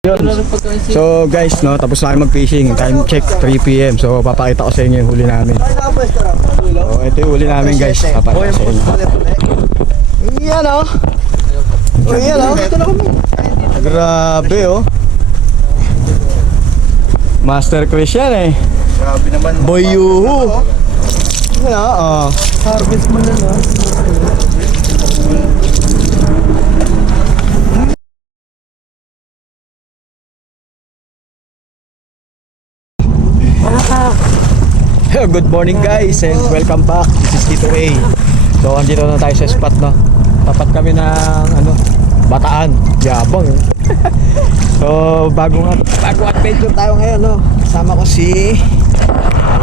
So guys, no, tapos na kayo mag-fishing. Time check 3 PM. So papakita ko sa inyo yung huli namin. So ito yung huli namin guys. Papakita ko sa inyo. Yan oh. Oh, yan oh. Grabe oh. Master Chris yan eh. Grabe naman. Boy Yuhu. Yan oh. Harvest mo na no. Good morning guys and welcome back. This is Tito A. So andito na tayo sa spot, no. Tapat kami ng Bataan. Yabang eh. So bago adventure tayo ngayon, no. Kasama ko si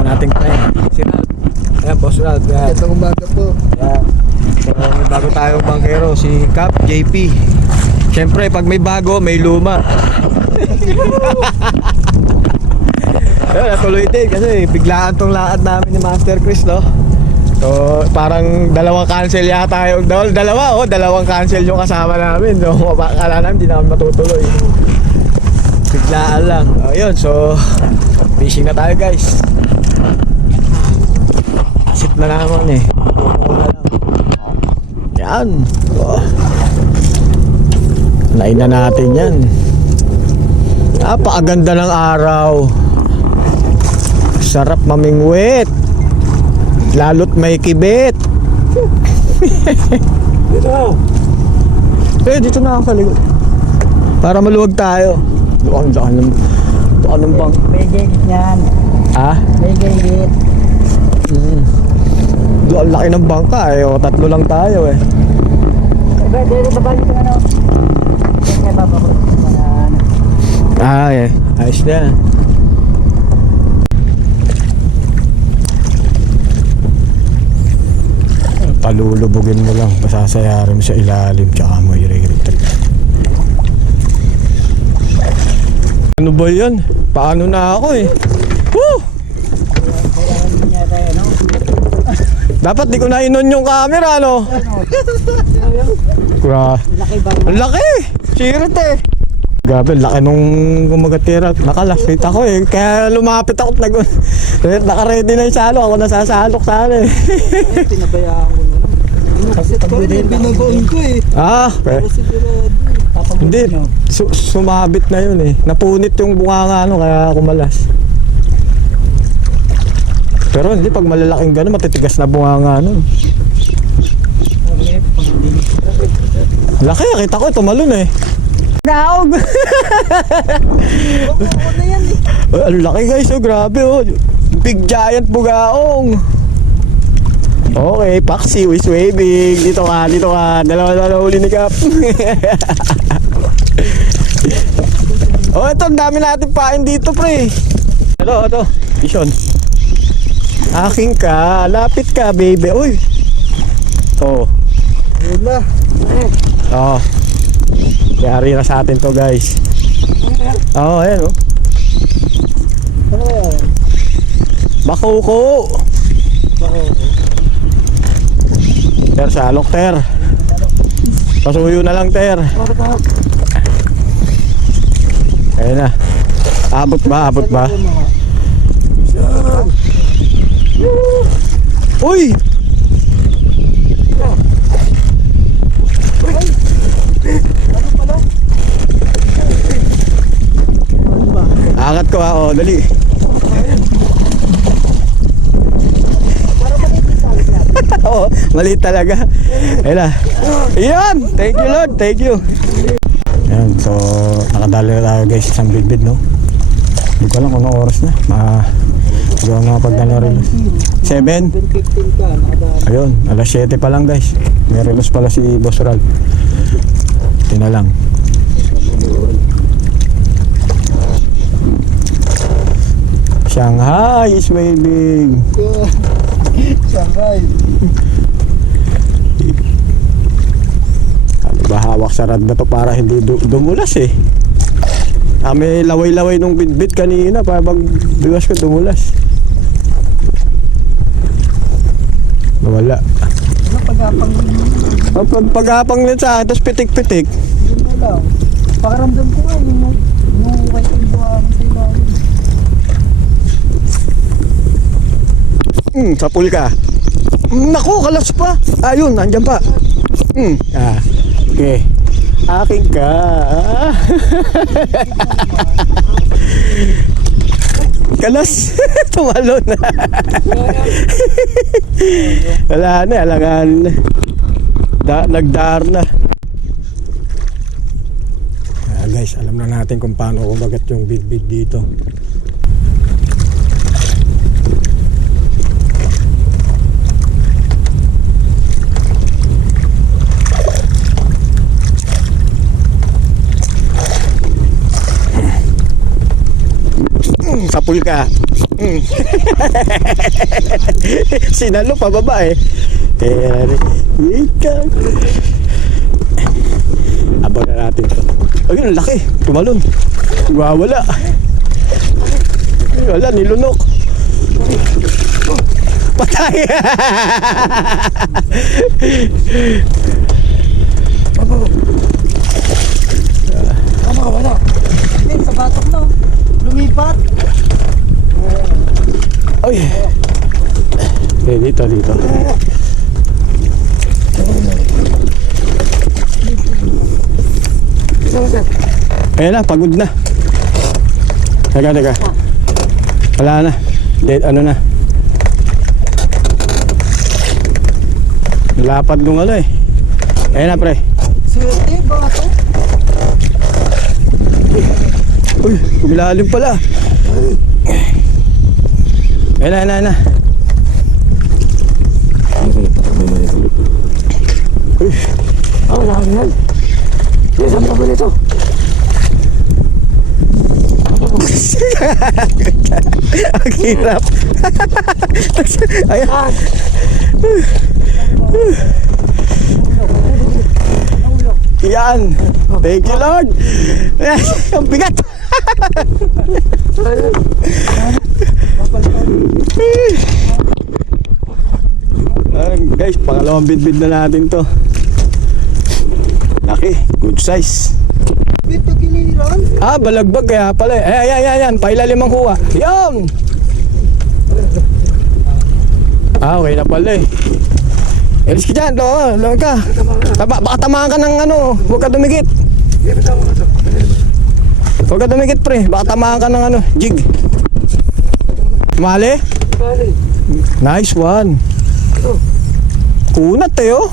nating friend, si Ralph. Ayan, Boss Ralph. Itong umaga po. Yeah. So may bago tayong bangkero, si Cap JP. Siyempre pag may bago, may luma. Natuloy din kasi biglaan tong lakad namin ni Master Chris, no. So parang dalawang cancel yata yung dalawang cancel yung kasama namin. So akala namin hindi namin matutuloy. Biglaan lang. Ayun, so fishing na tayo guys. Asit na naman eh. Yan. Oh. Nain na natin yan. Napakaganda ng araw. Sarap mamingwit. Lalo't may kibit. Dito na ako sa likod. Para maluwag tayo. Doon ng bang. May gigit yan. Ha? May gigit. Doon laki ng bangka eh. O, tatlo lang tayo eh. Dito ba balik ng ano? Kaya babakot mga ano. Ah eh. Ayos na yan. Palulubugin mo lang, pasasayarin mo sa ilalim, tsaka mo i-retreat. Ano ba yan? Paano na ako eh? Woo! Dapat di ko na inon yung camera, no? Ang laki! Sirit eh! Grabe, laki nung kumagatira. Nakalaslit ako eh. Kaya lumapit ako. Naka-ready na yung salo. Ako nasasalok sana eh. Pinabayaan ko na lang. Binagoon ko eh. Ah, hindi. Sumabit na yun eh. Napunit yung bunganga kaya kumalas. Pero hindi, pag malalaking gano'n, matitigas na bunganga nun. Laki, kita ko, tumalon eh. Gaog! Ang laki guys, oh, grabe oh. Big giant bugaong. Okay, paksi, is waving. Dito ka. Dalawa huli ni Cap. Oh, ito, ang dami natin pain dito, pre. Ito, Ison. Aking ka, lapit ka, baby. Uy. Oh. Yun na. Oh. Yari na sa atin to guys. Oh, ayan oh. Bakuko. Ter, salok ter. Pasuyo na lang ter. Ayan na. Abot ba? Uy! Angat ko oh, dali. Oo, maliit talaga. Ayun. Ayan, thank you Lord, thank you. Ayan, so nakadali na tayo guys, isang bidbid, no. Hindi ko lang kung anong oras na. Hindi ako nakapagdala rin. 7? Ayun, alas 7 pa lang guys. May relos pala si Boss Ralph. Ito na lang. Shanghai is waving. Shanghai. Ano ba hawak sa rad na to para hindi dumulas eh. May laway-laway nung bitbit kanina para pag biwas ko dumulas. Nawala. Pagapang Pagapang din sa akin, tapos pitik-pitik. yun lang. Pakiramdam ko nga yun. Sapul ka. Naku, kalas pa. Ayun, nandyan pa. Okay. Akin ka. Kalas. Tumalon na. Wala na, alangan na. Nagdar na. Guys, alam na natin kung paano kumagat yung big dito. Sapul ka. Sinalo pababa eh. Ika. Abang na natin to. Ayun, laki. Tumalon. Wala. Wala, nilunok. Patay. Wala. Sa batok na. Lumipat. Ay. Dito. Ayan na, pagod na. Teka. Wala na. Ano na. Lapad nung ano eh. Ayan na, pre. Swerte, bato. Uy, kumilalim pala. Ayan na. Uy. Wala yan. Isang pa ba nito? Ang hirap. Ayan. Yan. Thank you, Lord. Ang bigat. Guys, pangalawang bidbid na natin to. Laki, good size. Ito giliran. Balagbag kaya pala. Ayan. Pailalim ang kuha. Yan. Okay na pala eh. Elis ka dyan, doon ka. Baka tamaan ka ng ano. Huwag ka dumikit. Huwag ka dumikit, pre. Baka tamaan ka ng ano, jig. Mali? Nice one. Kunat tayo.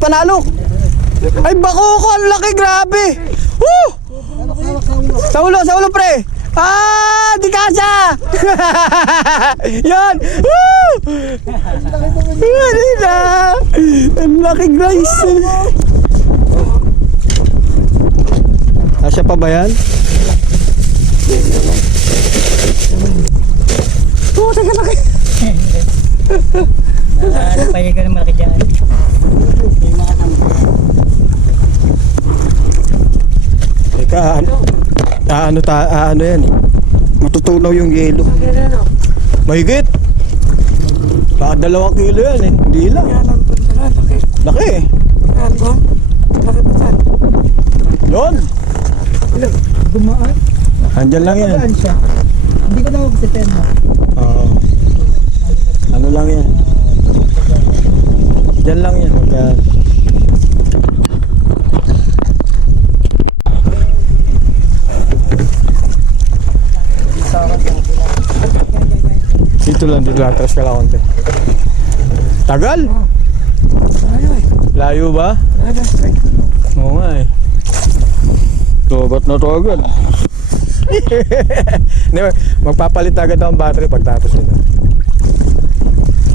Panalo. Ay, bako ko. Ang laki, grabe. Woo! Sa ulo, pre. Di kasya. Yan. Woo! Ang laki, guys. Kasya pa ba yan? Teka, laki. Pahingin ka na malaki dyan. Yung mga tampo. Teka, ano yan eh. Matutunaw yung yelo. Mahigit. Baka 2 kilo yan eh. Hindi lang. Laki eh. Yun. Gumaan. Andyan lang yan. Gumaan siya. Hindi ko na mag-seten mo. Oo. Ano lang yan. Diyan lang yan. Yan. Dito lang, atras ka lang konti. Tagal? Layo ba? Oo nga eh. Tobat na to agad. Magpapalit agad ang battery pagtapos nito.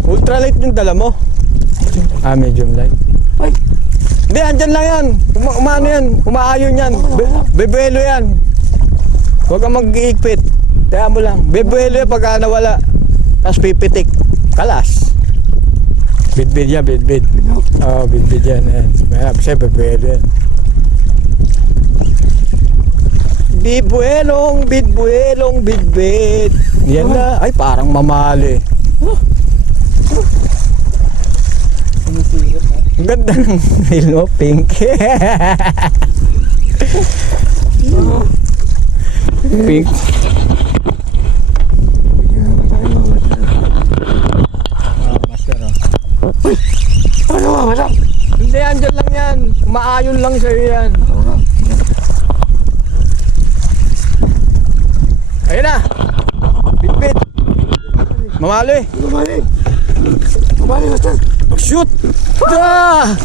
Ultralight yung dala mo? Medium light. Hindi, andyan lang yan. Umano yan, umaayon yan. Bebuelo yan. Huwag kang mag-iigpit. Kaya mo lang. Bebuelo yan pagka nawala. Tapos pipitik. Kalas. Bidbid yan, bidbid. Bidbid yan. Kasi bebuelo yan. Bibuelong, bidbid. Yan na. Ay, parang mamali. Ang ganda ng nail mo, pink. Pink. wala. Hindi, andyan lang yan. Umaayon lang sa'yo yan. Ayun na. Bit-bit. Mamali. Mamali. Mamali, master. Shoot! Ah!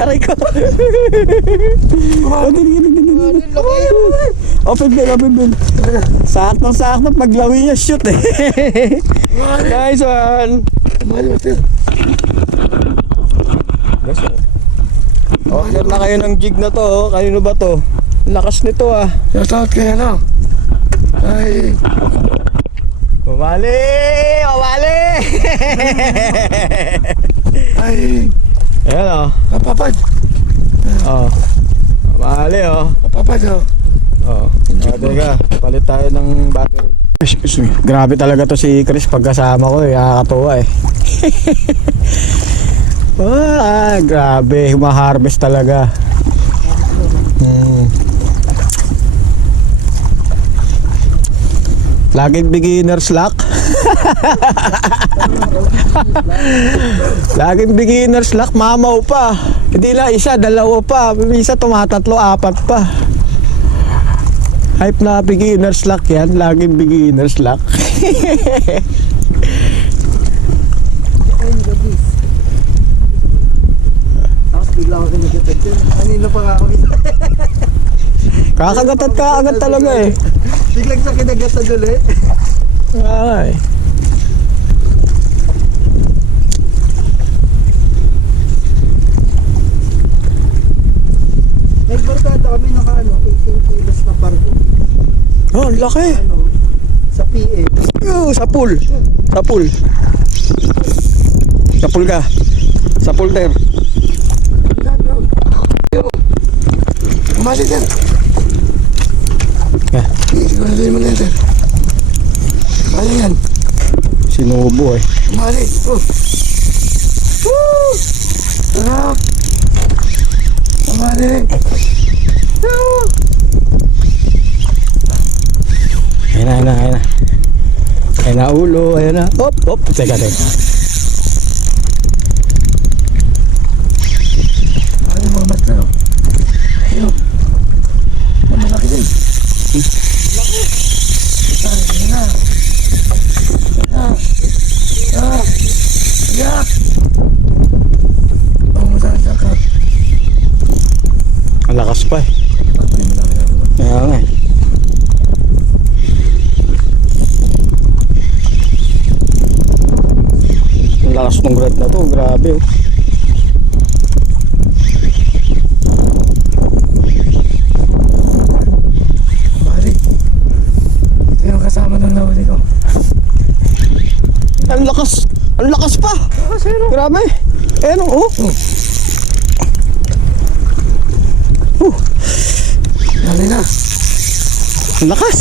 Aray ko. Open bill. Sakto paglawi niya shoot eh. Nice one. Mamali, master. Order na kayo ng jig na to. Oh. Kanino ba to? Lakas nito ah. Shoutout kaya na. Ay. Mamali! Ay. Ayan o. Kapapad. Mamali o. Kapapad, oh. Teka, palit tayo ng battery. Grabe talaga to si Chris pagkasama ko eh. Nakakatuwa eh. Grabe. Humaharvest talaga. Laging beginner's luck. Laging beginner's luck, mamaw pa. Hindi lang isa, dalawa pa. Isa tumatatlo, apat pa. Hype na beginner's luck yan. Laging beginner's luck. Ayun, gabis. Tapos bigla ako kinagatad yun. Kanina pa nga kami. Kakagat at kakagat talaga eh. Biglang sa kinagatad ulit. Ay. Nagbarkada kami naka 18 kilos na pargo. Oh, laki. Sa PA. Sa pool. Sa pool. Sa pool ka. Sa pool der. Mamali din. Yeah. Siguro din mo na ito. Mamali yan. Sinubo eh. Mamali. Woo! Sarap. Mamali. Ayan na. Ayan na ulo. Ayan na. Hop. Teka. Mamali mga mata. Ayun. Malaki din. Laki. Ay, na. Yak. Masasakap. Ang lakas pa eh. Kaya nga eh. Ang lakas ng grad na to. Grabe oh. Balik. Ito yung kasama ng nahuli ko. Ang lakas. Ang lakas pa. Grabe. Ayan oh. Dali na. Ang lakas.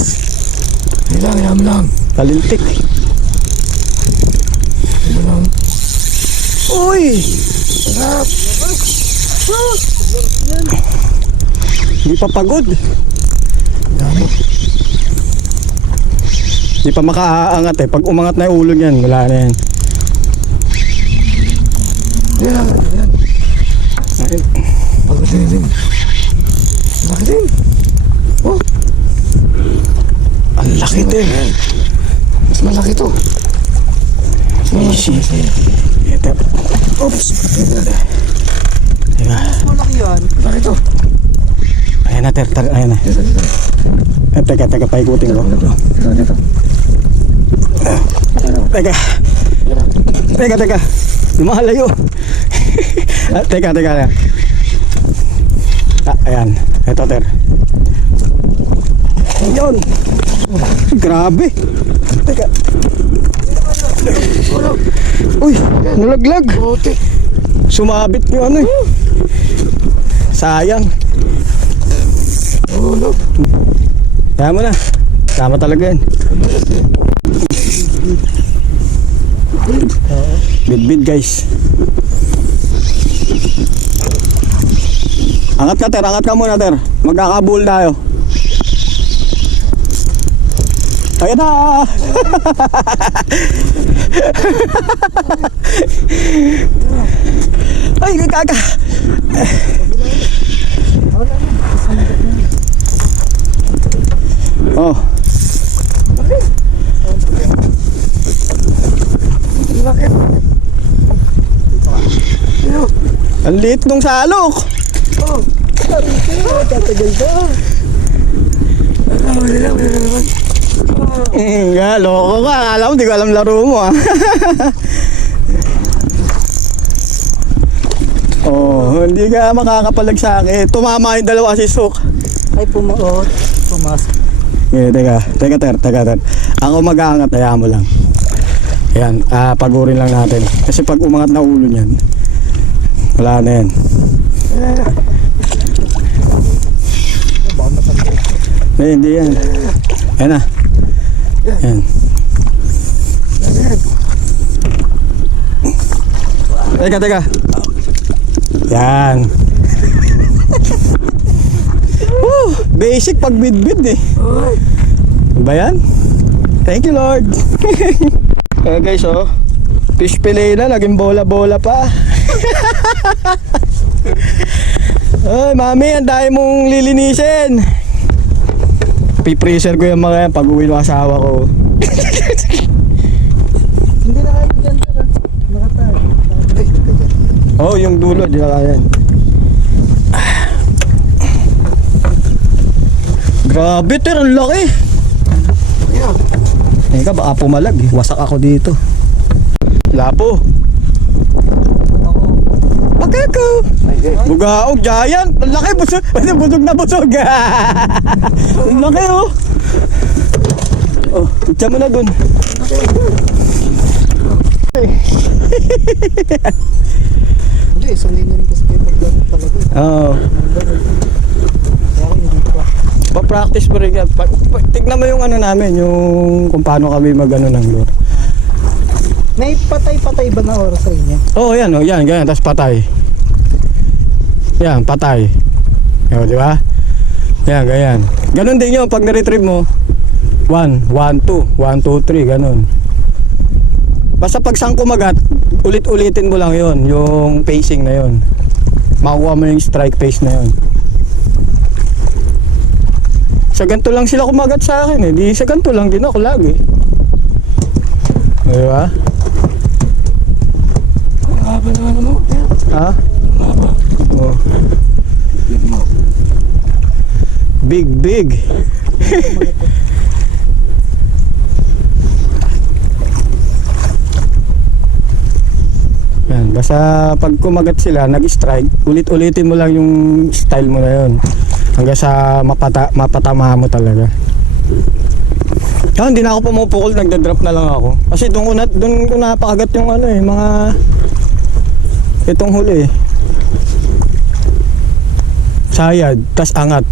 Yam lang. Kalintik. Yam lang. Uy. Sarap. Hindi pa pagod. Dami. Hindi pa makaaangat eh. Pag umangat na yung ulo niyan, wala na yan. Yan. Ayun. Pagod din. Laki din. Oh. Ang laki din. Mas malaki to. Easy. Ito. Oops. Teka. Malaki yan. Malaki to. Ayan na, ayan na. Teka, paikutin ko. Dito. Teka. Lumalayo. Teka. Ayan. Ito, ter. Yun. Grabe. Teka. Uy, nalaglag. Puti. Sumabit yung ano eh. Sayang. Ulog. Kaya mo na. Tama talaga yan. Bid guys. Angat ka muna ter. Magkakabul tayo. Ayan na! Ay, kaka! Oh. Ang liit nung salok. Tatagal ka. Loko ka. Alam mo, di ko alam laro mo ah. Oh, hindi ka makakapalag sa akin. Tumama yung dalawa si Sok. Ay, pumasok. Teka. Ako mag-aangat, ayaw mo lang. Ayan, pagurin lang natin. Kasi pag umangat na ulo niyan, wala na yan. Hindi yan. Ayan na. Ayan. Teka. Yan. Basic pag bid-bid eh. Ba yan? Thank you Lord. Guys oh, fish fillet na, naging bola-bola pa. Ay mami, ang dahil mong lilinisin. Pipreser ko yung mga yan pag uwi ng asawa ko. Hindi na kaya dyan, tara. Nakatayo. Ay, ka dyan. Oh, yung dulo, di na kaya yan. Grabe, ang laki. Teka, baka pumalag eh. Wasak ako dito. Lapo. Pakeko. Bugaog, giant. Ang laki, busog. Busog na busog. Ang laki oh. Oh, itcha mo na dun. Hindi, sanay na rin kasi kayo pagdating talaga. Oo. Kaya ako hindi pa. Pa-practice mo rin yan. Tignan mo yung ano namin, yung kung paano kami mag-ano ng lure. May patay-patay ba na oras sa inyo? Oo, yan, oh, yan, ganyan, tapos patay. Yan, patay. O, di ba? Yan, ganyan. Ganon din yun, pag na-retrieve mo, 1, 1, 2, 1, 2, 3, ganon. Basta pag saan kumagat, ulit-ulitin mo lang yon, yung pacing na yon. Makuha mo yung strike pace na yon. Sa ganito lang sila kumagat sa akin eh. Di sa ganito lang din ako lagi. Di ba? Ha? Oh. Big. Yan, basta pag kumagat sila, nag-strike, ulit-ulitin mo lang yung style mo na yon. Hanggang sa mapatama mo talaga. Hindi na ako pumupukol, nagda-drop na lang ako. Kasi doon ko napakagat yung ano eh, mga itong huli eh. Sayad, tas angat,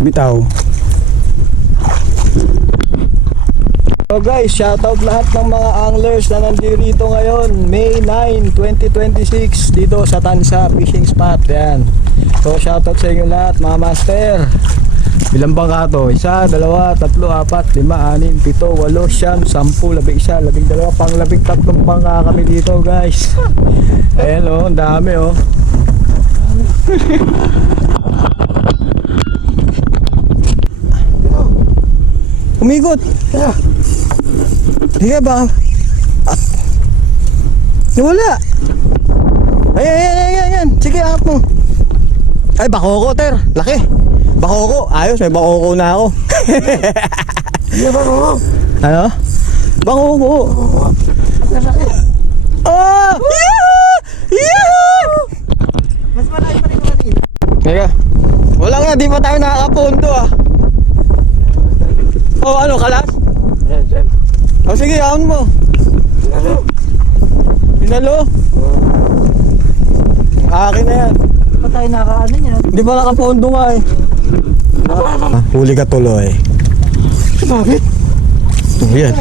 bitaw. So guys, shoutout lahat ng mga anglers na nandito ngayon, May 9, 2026 dito sa Tansa Fishing Spot. Yan. So shoutout sa inyo lahat mga master. Ilang bangka to? 1, 2, 3, 4, 5, 6, 7, 8, 9, 10, 11, 12, pang 13 bangka kami dito guys. Ayan oh, ang dami oh. Umikot. Higa ba? Wala. Ayan. Sige, angat mo. Ay, bakoko, ter. Laki. Bakoko. Ayos, may bakoko na ako. Hindi ba mo? Ano? Bakoko. Oh! Yahoo! Mas malaki pa rin yung kanina. Teka. Wala nga, di pa tayo nakakapondo ah. Oh, ano, kalas? Oh, sige, ahon mo. Pinalo? Akin na yan. Pa tayo nakaano niya? Hindi pa nakapondo nga eh. Huli ka tuloy. Bakit? Yan.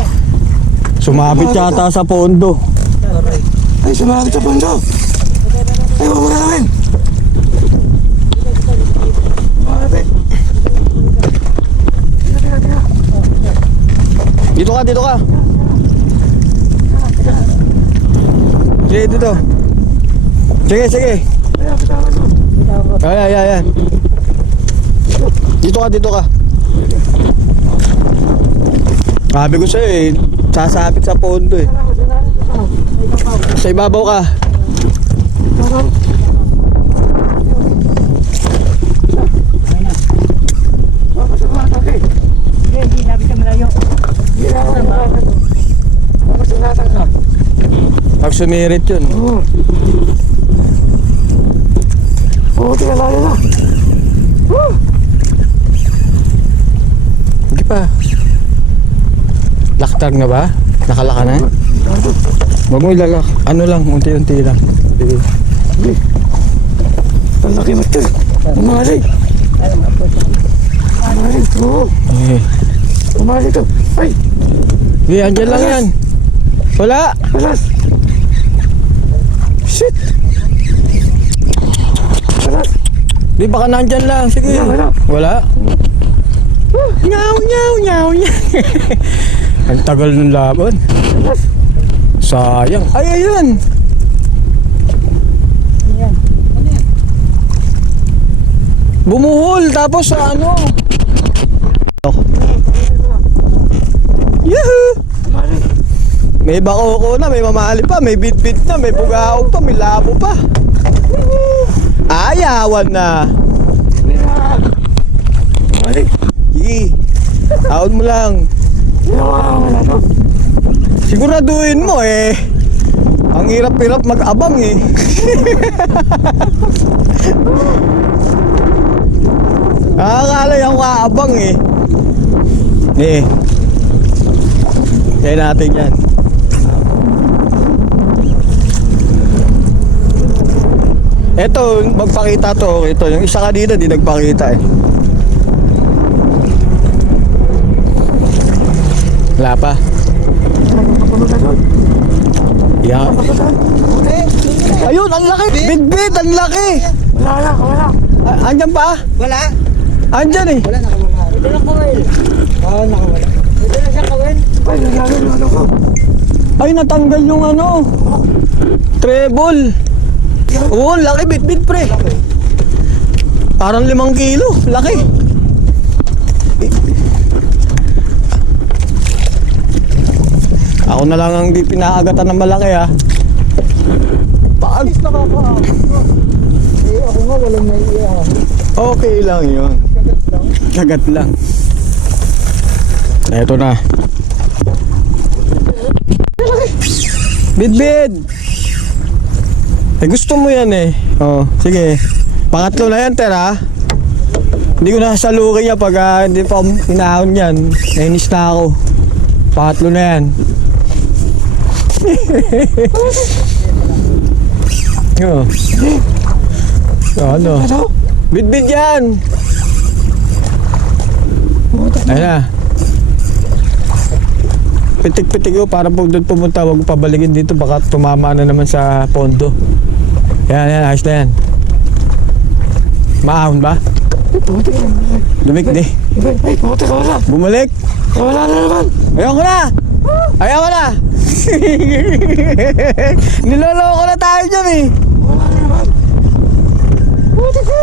Sumabit yata sa pondo. Ay, sumabit sa pondo. Ay, huwag mo galawin. Bakit? dito ka. Sige, dito. Sige, sige. Ayan. Dito ka. Sabi ko sa'yo eh, sasapit sa pondo eh. Sa ibabaw ka. Hindi, nabi ka malayo. Pag sumirit yun. Tingnan na. Hindi pa. Laktag na ba? Nakalaka na? Huwag mo ilalak. Ano lang, unti-unti lang. Sige. Ang laki mati. Umali. Oo. Eh. Umali to. Ay. Sige, andyan lang yan. Wala. Alas. Shit. Alas. Di baka nandyan lang. Sige. Wala. Wala. Nyaw. Ang tagal ng laban. Alas. Sayang. Ay, ayun. Ayan. Bumuhol. Tapos ano. Yahoo! Umali. May bakoko na, may mamali pa, may bitbit na, may bugaog pa, may labo pa. Ayawan na. Umali. Sige. Taon mo lang. Ginawa mo na to. Siguraduhin mo eh. Ang hirap-hirap mag-abang eh. Nakakala yung kaabang eh. Eh. Kaya natin yan. Eto, magpakita to. Ito, yung isa kanina di nagpakita eh. Wala pa. Kapagod na doon. Yeah. Kapagod na. Ayun, ang laki. Bit-bit, ang laki. Wala. Andyan pa? Wala. Andyan eh. Wala, nakawala. Ito lang kawin. Oo, nakawala. Ito lang siya kawin. Ay, naglagan yung ano ko. Ay, natanggal yung ano. Treble. Oo, laki. Bit-bit pre. Parang 5 kilo. Laki. Ako na lang ang di pinaagatan ng malaki ha. Pag Eh, ako nga, walang naiiya. okay lang yun. Kagat lang. Eto na. Bid-bid. Eh gusto mo yan eh. Oh, sige. Pangatlo na yan, Tera. Hindi ko na sasalukin niya pag hindi pa inahon yan. Nainis na ako. Pangatlo na yan. Oh. Ano? Bid-bid yan. Ayan na. Pitik-pitik ko para pag doon pumunta, huwag pabalikin dito, baka tumama na naman sa pondo. Yan, ayos na yan. Maahon ba? Lumik di. Ay, puti ka wala. Bumalik. Wala na naman. Ayaw ko na. Ayaw ko na. Niloloko na tayo dyan eh. Wala na naman. Puti ka.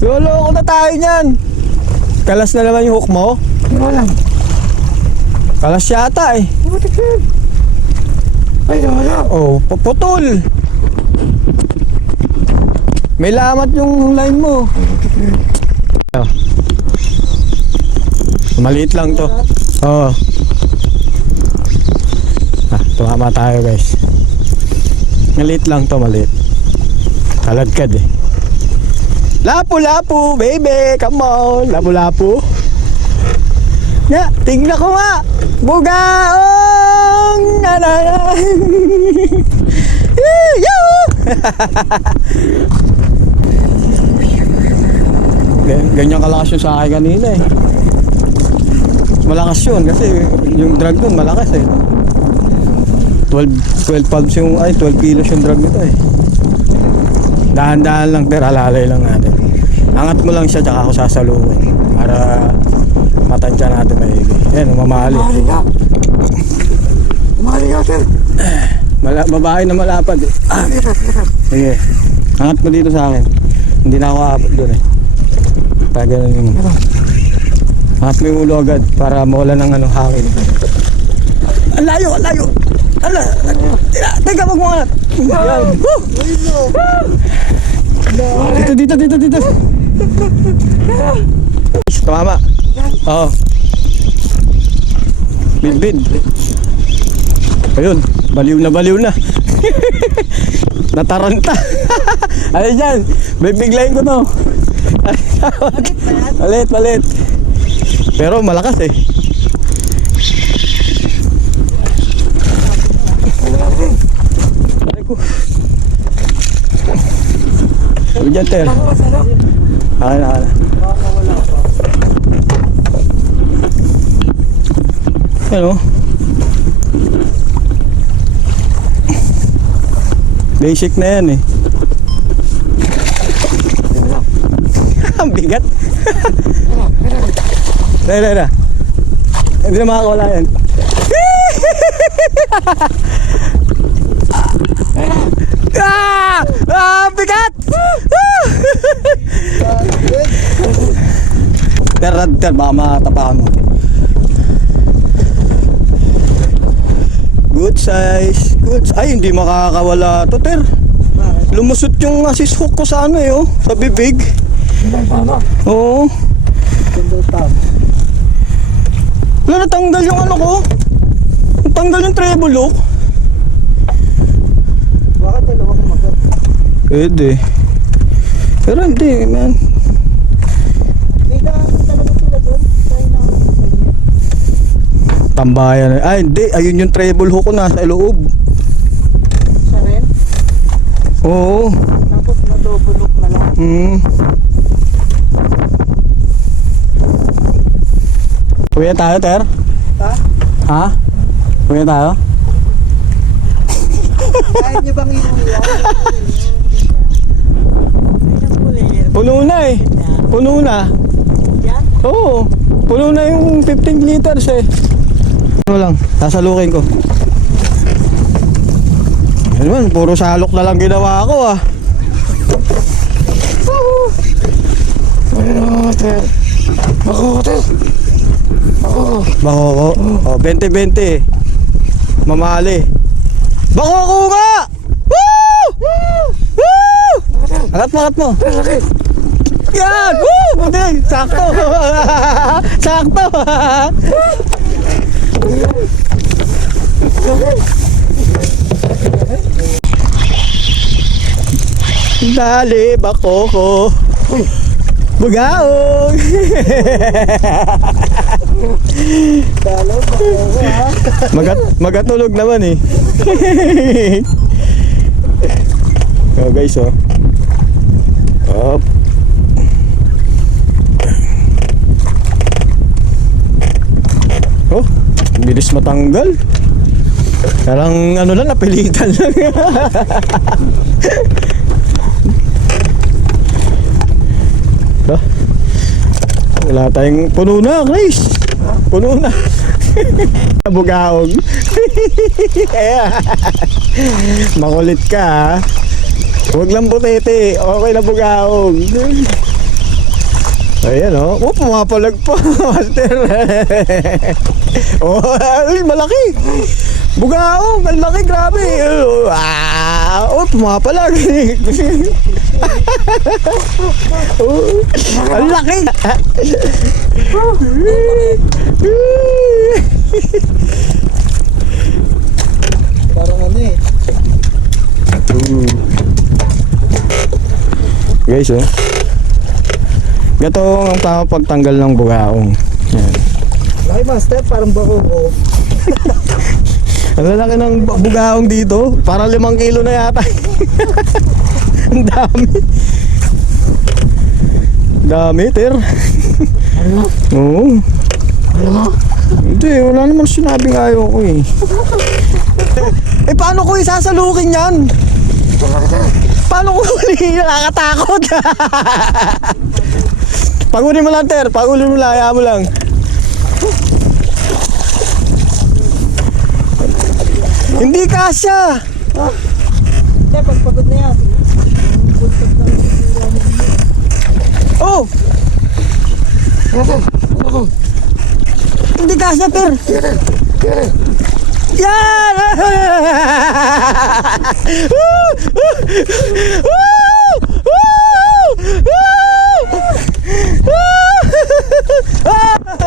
Niloloko na tayo dyan. Kalas na naman yung hook mo. Wala. Kalas yata eh. Puti ka. Ay, wala. Oh, puputol. May lamat yung line mo. Oh. Maliit lang to. Oo. Tumama tayo guys. Maliit lang to, maliit. Kaladkad eh. Lapu-lapu, baby, come on. Lapu-lapu. Nga, tingnan ko nga. Bugaong nanay. Ganyan kalakas yung sa akin kanina eh. Malakas yun kasi yung drag doon malakas eh. 12 pounds yung, 12 kilos yung drag nito eh. Dahan-dahan lang pero alalay lang natin. Angat mo lang siya tsaka ako sasaluhin para matansya natin maigi. Yan, mamali. Umali ka. Umali ka, sir. Babae na malapad eh. Sige. Angat mo dito sa akin. Hindi na ako aabot doon eh. Pag ganun yung... Angat mo yung ulo agad para mawala ng ano, hangin. Ang layo, ang layo! Ala! Teka, wag mo angat! Yan! Woo! Dito! Tumama! Oo. Bid. Ayun, baliw na. Nataranta. Ano dyan? Bibiglayin ko to. Palit. Pero malakas eh. Aray ko. Sabi dyan, Ter. Akin. Ano? Basic na yan eh. Ang bigat. Dahil. Hindi na makakawala yan. Bigat! Ter, baka matapakan mo. Good size. Ay, hindi makakawala to, Ter. Lumusot yung assist hook ko sa ano eh, oh, sa bibig. Oo. Wala, natanggal yung ano ko. Natanggal yung treble hook. Bakit dalawa kang mag-up? Pwede. Pero hindi, man. May daan talaga sila doon. Try na ako sa inyo. Tambayan. Ay, hindi. Ayun yung treble hook ko nasa loob. Siya rin? Oo. Tapos nadobulok na lang. Kuya tayo, Ter? Ha? Ha? Kuya tayo? Kahit nyo bang iuwiwan? Puno na eh. Puno na. Yan? Oo. Puno na yung 15 liters eh. Ano lang, sasalukin ko. Ano man, puro salok na lang ginawa ko ah. Ayun, Ter. Ako, Ter. Bako ko. Oh, 20-20. Mamali. Bako ko nga! Woo! Woo! Angat mo. Yan! Woo! Buti! Sakto! Sakto! Dali, bako ko. Bugaong! Magatulog naman eh. Oh guys, oh. Up. Oh, bilis matanggal. Parang ano lang, napilitan lang. Wala tayong puno na, Chris. Puno na. Bugaong. Makulit ka ha. Huwag lang butete. Okay na bugaong. Ayan o. Oh, pumapalag pa. Master. Oh, ay, malaki. Bugaong. Ang laki, grabe. Oh, pumapalag. Oh, ang laki. Parang ano eh. Guys, oh. Gato ang tama pagtanggal ng bugaong. Yan. Laki master, parang bako ko. Ang lalaki ng bugaong dito. Para 5 kilo na yata. Ang dami. Dami, Ter. Ano? Oo. Ano? Hindi, wala naman sinabing ayaw ko eh. Eh, paano ko isasalukin yan? Paano ko huli? Nakakatakot. Pag-uli mo lang, Ter. Pag-uli mo lang, ayaw mo lang. Hindi kasya. Kaya pagpagod na yan. Oh, hindi kasya, per. Yan!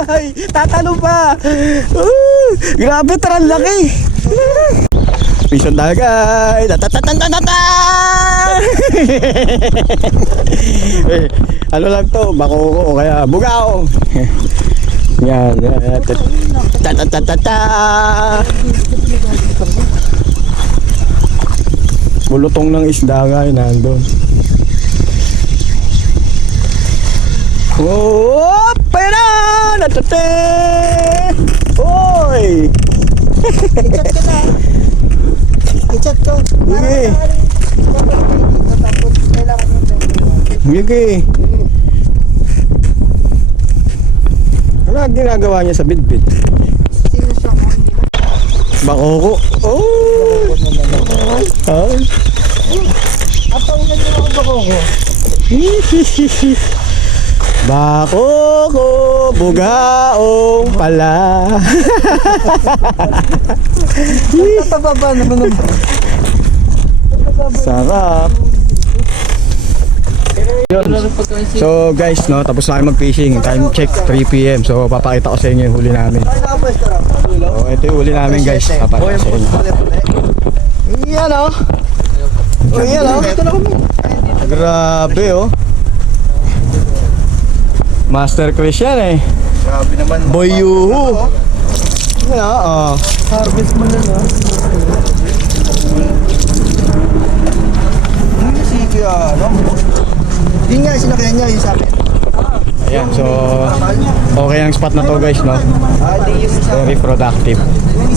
Ay, tatalo pa. Grabe, taran laki. Pison tayo, guys. Tatatatatata! Eh, ano lang to, bakoko o kaya bugaong. Yan. Tatatata! Bulutong ng isda nga yun, nandun. Oh, pera! Natate! Oy! I-chat ka na. I-chat ko. Sige. Tapos kailangan mo Sige. Ano ang ginagawa niya sa bidbid? sino siya mo nila. Bakoko. Oh! Ay. Apaunan niyo ako ba ko? Bakoko, bugaong pala. Tataba naman ng Sarap. Yun. So guys, no, tapos na kayo mag-fishing. Time check 3 PM. So papakita ko sa inyo yung huli namin. So ito yung huli namin, guys. Papakita ko sa inyo. Yan oh. Oh, yan oh. Grabe oh. Master Chris yan eh. Grabe naman. Boy Yuhu. Yan oh. harvest mo na no. Sige, ano? Yun nga, sinakyan niya yung sa akin. Ayan, so okay ang spot na to, guys, no? Very productive.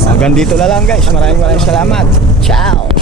Hanggang dito na lang, guys. Maraming salamat. Ciao.